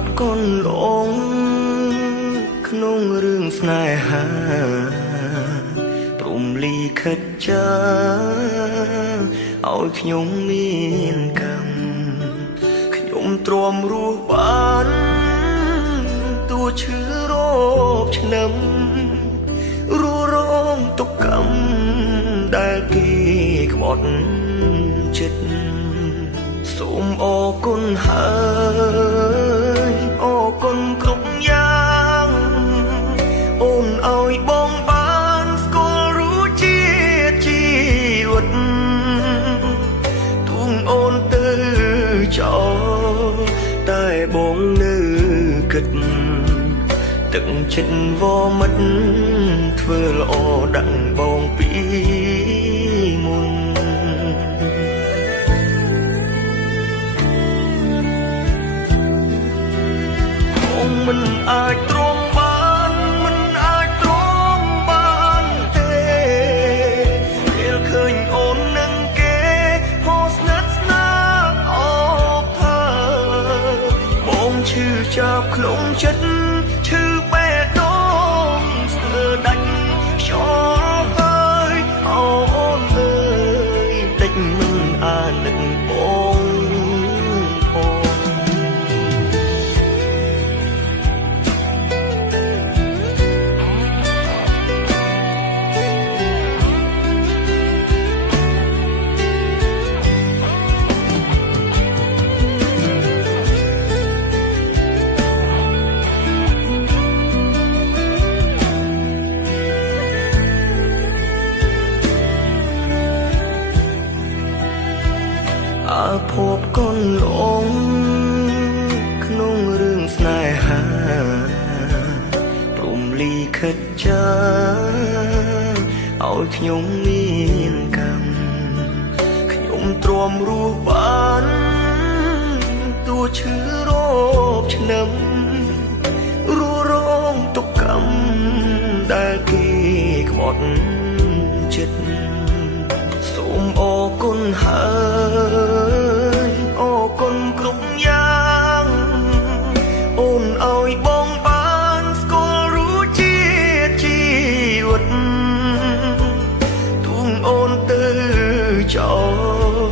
บก้นหลงក្នុងរឿងស្នេហាព្រំលីខិតចាឲ្យខ្ញុំមានកម្មខ្ញុំទ្រាំរស់បានតួឈឺរោគឆ្នាំរੂរងទុក្ខកម្មដែលគេក្បត់ចិត្តសូមអរគុណហើយអរគុណគ្រប់យ៉ាងអូនឲ្យបងបានស្គាល់រសជាតិជីវិតទួងអូនទៅចោលតែបងនៅគិតទឹកចិត្តវមិតធ្វើល្អដាក់បងពីមុនមិនអាចទ្រាំបានមិនអាចទ្រាំបានទេពេលឃើញអូននឹងគេហូរស្និទ្ធស្នាលអបថាបងឈឺចាប់ក្នុងចិត្តឈឺបេះដូងស្ទើរដាច់ខ្យល់ហើយអូនអើយតិចមិនអានឹកបងអាភពកូនหลงក្នុងរឿងស្នេហាព្រំលីខិតចាឲ្យខ្ញុំមានកម្មខ្ញុំទ្រាំរស់បានតួឈឺរោគឆ្នាំរੂរងទុក្ខកម្មដែលគេក្បត់ចិត្តសូមអរគុណហើយអរគុណគ្រប់យ៉ាងអូនឲ្យបងបានស្គាល់រសជាតិជីវិតទួងអូនទៅចោល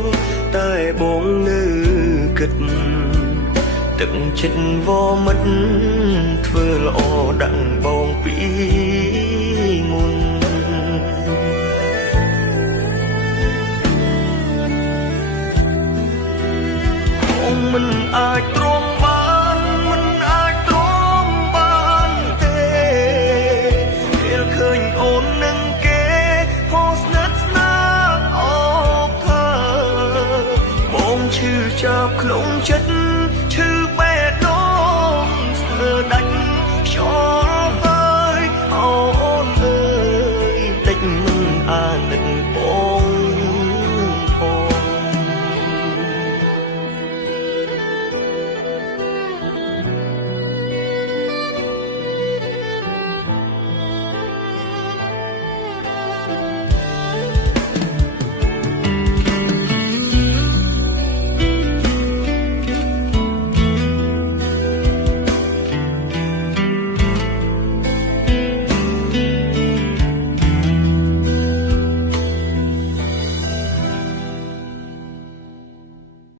តែបងនៅគិតទឹកចិត្តវមិត